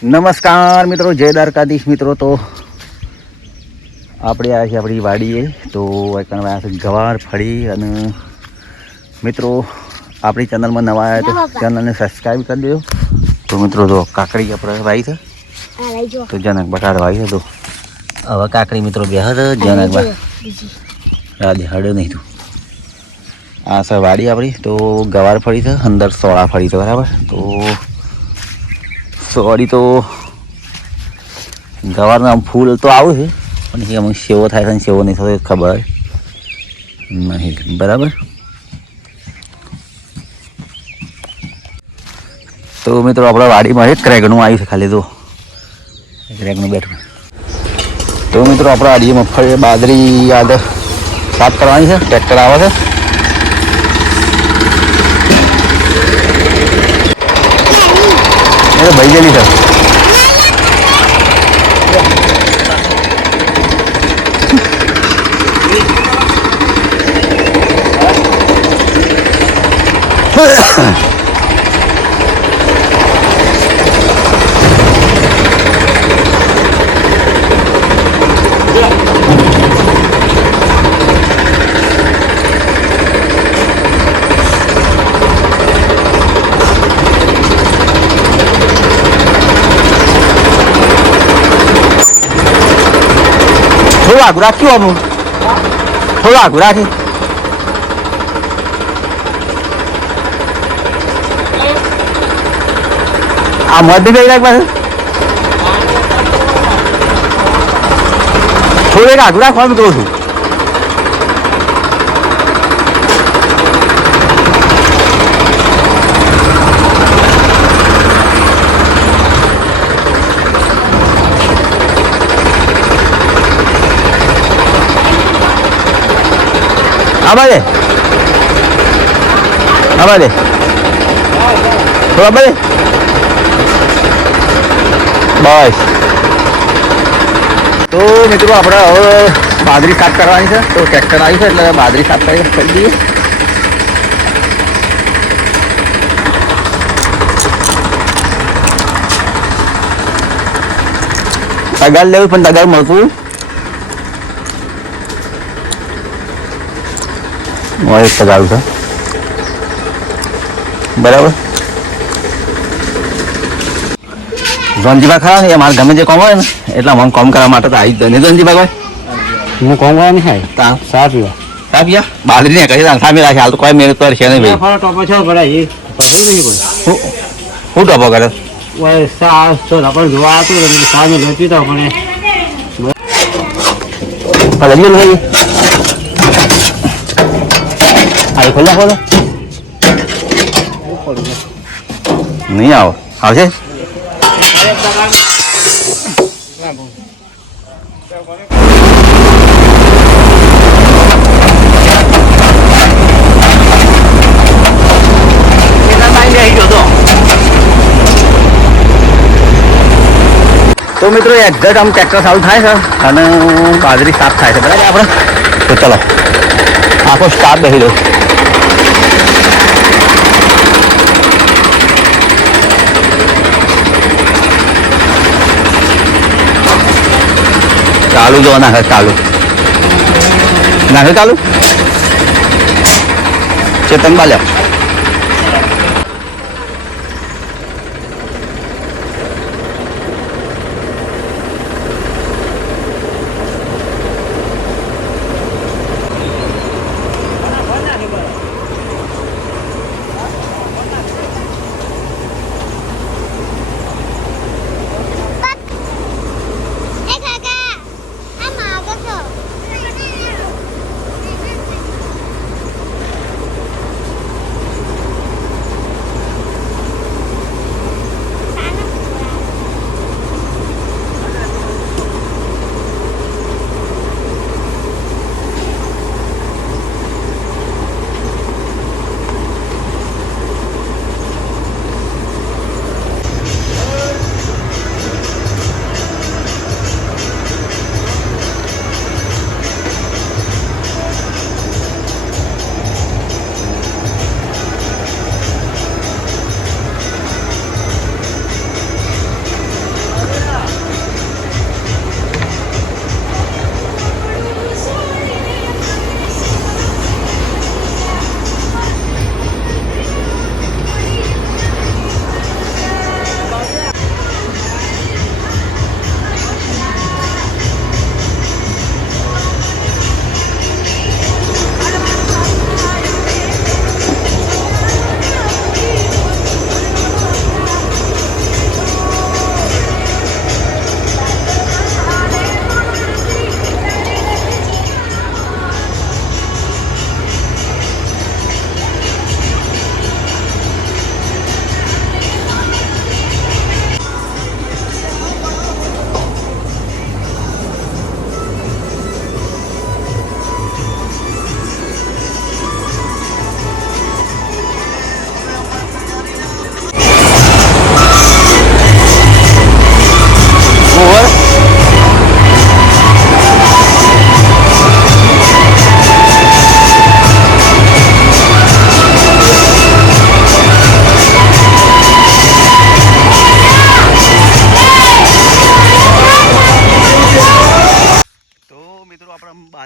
નમસ્કાર મિત્રો, જય દ્વારકાધીશ મિત્રો. તો આપણે આવ્યા છીએ આપણી વાડીએ. તો ગવાર ફળી અને મિત્રો આપણી ચેનલમાં નવા આવ્યા તો ચેનલને સબસ્ક્રાઈબ કરી દેજો. તો મિત્રો તો કાકડી આપણે વાવી છે, તો જનક બટાડ વાવી છે. તો હવે કાકડી મિત્રો બે હશે જનક રાધે હડે નહીં. તું આ સર વાડી આપણી. તો ગવાર ફળી છે, અંદર સોળા ફળી છે બરાબર. તો સોળી તો ગવારના ફૂલ તો આવું છે, પણ અમુક સેવો થાય છે ને સેવો નહીં થતો ખબર નહીં બરાબર. તો મિત્રો આપણા વાડીમાં એક ક્રેગનું આવ્યું છે ખાલી. તો ક્રેગનું બેઠું. તો મિત્રો આપણા વાડીએ મગફળી બાજરી યાદ સાફ કરવાની છે. ટ્રેક્ટર આવે છે. એ તો ભાઈ ગયેલી છે. થોડું આગું રાખ્યું આનું, થોડું આગું રાખી. આ મધ ગઈ રાખ પાસે થોડું એક આગું રાખવાનું કહું છું. આમાં દે, આમાં દે, થોડા બધે બસ. તો મિત્રો આપણે હવે બાજરી સાફ કરવાની છે. તો ટ્રેક્ટર આવી છે એટલે બાજરી સાફ કરી દઈએ. તગાર લેવું પણ તગાર મળતું એક તગારું છે બરાબર. જોનજીભાઈ ખરા ને એ મારે ગમે જે કોમ હોય ને એટલે મને કોમ કરવા માટે તો આવી જ નહીં. જોનજીભાઈ ભાઈ હું કોમ કરવા નહીં થાય તા ચા પીવા ચા પીયા બાજરી ને કહી સામે રાખી. હાલ તો કોઈ મહેનત કરશે નહીં ભાઈ. ટોપો છો ભરાય હું ટોપો કરે સા જોવા હતું સામે લેતી તો પણ ખોલા ખોલો નહીં આવો આવશે. તો મિત્રો એક્ઝેક્ટ આમ ટ્રેક્ટર ચાલુ થાય છે અને બાજરી સાફ થાય છે બરાબર આપણે. તો ચલો આખો સ્ટાફ બેસી દો. ચાલુ જો નાખે ચાલુ નાખે ચાલુ ચેતન બાલ્યા.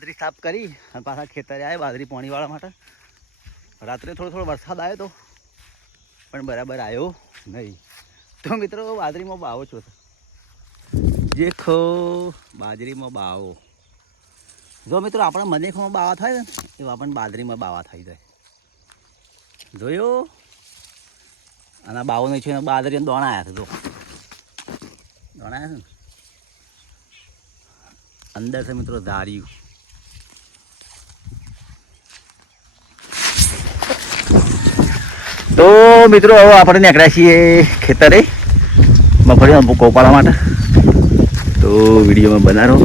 બાજરી સાફ કરી અને પાછા ખેતરે આવ્યા બાજરી પાણીવાળા માટે. રાત્રે થોડો વરસાદ આવ્યો તો પણ બરાબર આવ્યો નહીં. તો મિત્રો બાજરીમાં બાવો છો દેખો, બાજરીમાં બાવો. જો મિત્રો આપણે મનેખમાં બાવા થાય ને એવા પણ બાજરીમાં બાવા થઈ જાય. જોયો? અને બાવો નહીં છે બાજરી દોણા આવ્યા છે. જો દોણા આવ્યા છે ને અંદર છે મિત્રો ધાર્યું. તો મિત્રો હવે આપણે નીકળ્યા છીએ ખેતરે મગફળીનો ભૂકો ઉપાડવા માટે. તો વિડીયોમાં બનાવો.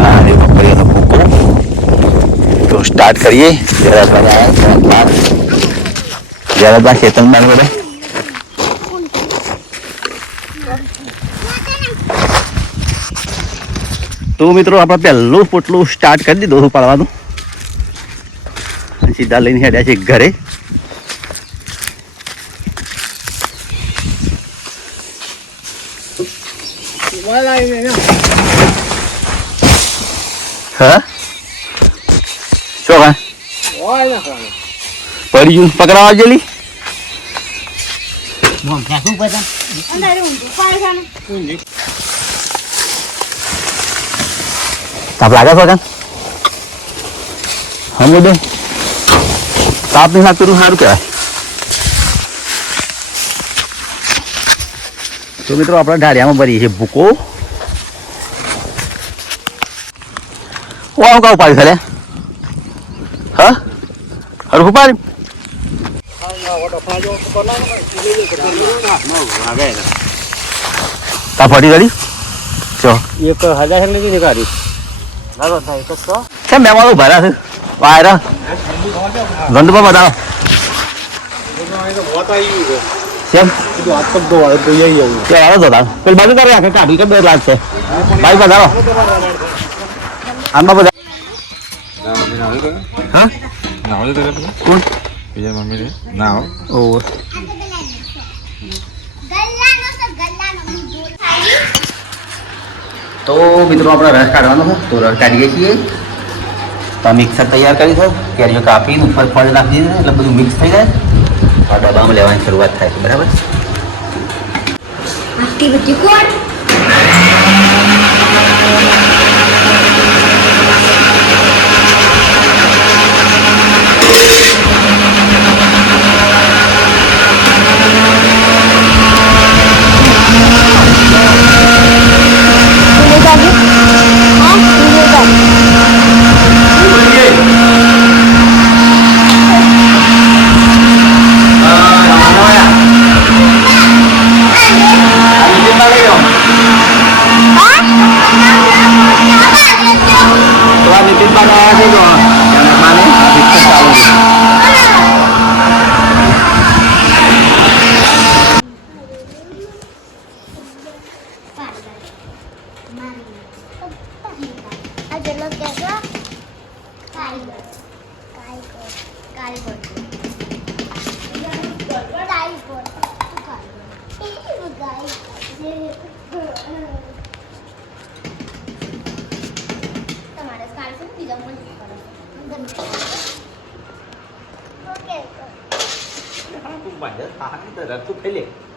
હા એ મગફળીનો ભૂકો તો સ્ટાર્ટ કરીએ. જરા ખેતરમાં બધા તો મિત્રો આપણે પહેલું પોટલું સ્ટાર્ટ કરી દીધું ઉપાડવાનું. સીધા લઈને હેડ્યા છે ઘરે. હા શું પડી ગયું પકડાવા જેલી તાપ લાગે છે હમ દે તાપ નહીં લાગતું સારું કહેવાય. તો મિત્રો આપણે ઢાળિયામાં ભરીએ છીએ ભૂકો. આવું કાવું પાડી ખરે હા હરખું પાડી તા ફટી ગળી ચો 1000 નથી નીકાળી છે મેં મારું ભરા છે વાયરા ગંધ પર બતાવો કેમ તો પેલ બાજુ કરે આખે કાઢી કે બે લાગશે ભાઈ બતાવો આમાં બધા હા કોણ મમ્મી ના ઓવર તો મિત્રો આપણે રસ કાઢવાનો છે. તો રસ કાઢીએ છીએ. તો મિક્સર તૈયાર કરી છે. કેરીઓ કાપીને ઉપર ફળ નાખી દીધું એટલે બધું મિક્સ થઈ જાય. આ ડબ્બામાં લેવાની શરૂઆત થાય છે. બરાબર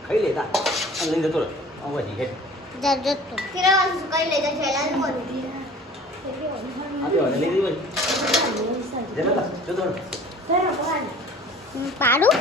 ખાઈ લે લઈ જતો પાડું